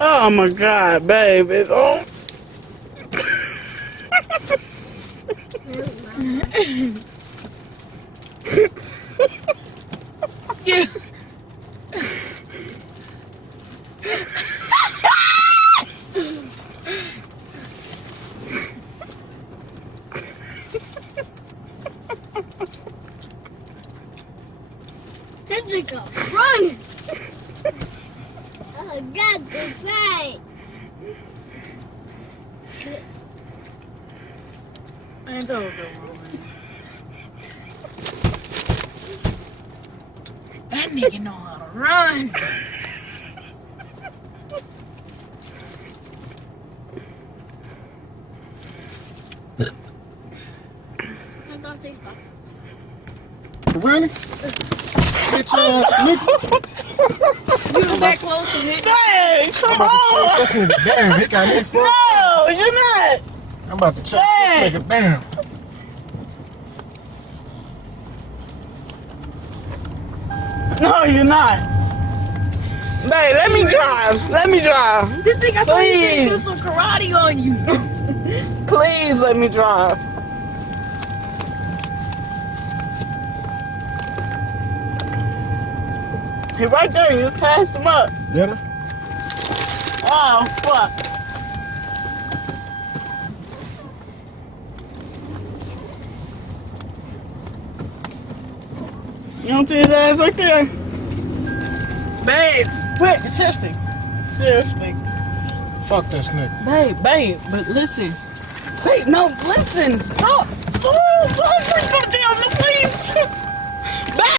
Oh my God, babe. It's on. Yeah. Jessica, run! Oh, God, the fight. It's over, man. That nigga know how to run. I thought they stopped. Running? Bitch ass nigga. You was that close to me. Hey, come I'm about to on. chase this nigga down. He got me fucked. No, you're not. I'm about to chase Hey. this nigga down. No, you're not. Babe, let me drive. Let me drive. This nigga thought he Please. do some karate on you. Please let me drive. He right there. You passed him up. Did I? Oh, fuck. You don't see his ass right there? Babe, quick, seriously. Seriously. Fuck this nigga. Babe, but listen. Wait, no, listen, stop. Oh, don't bring that down, please.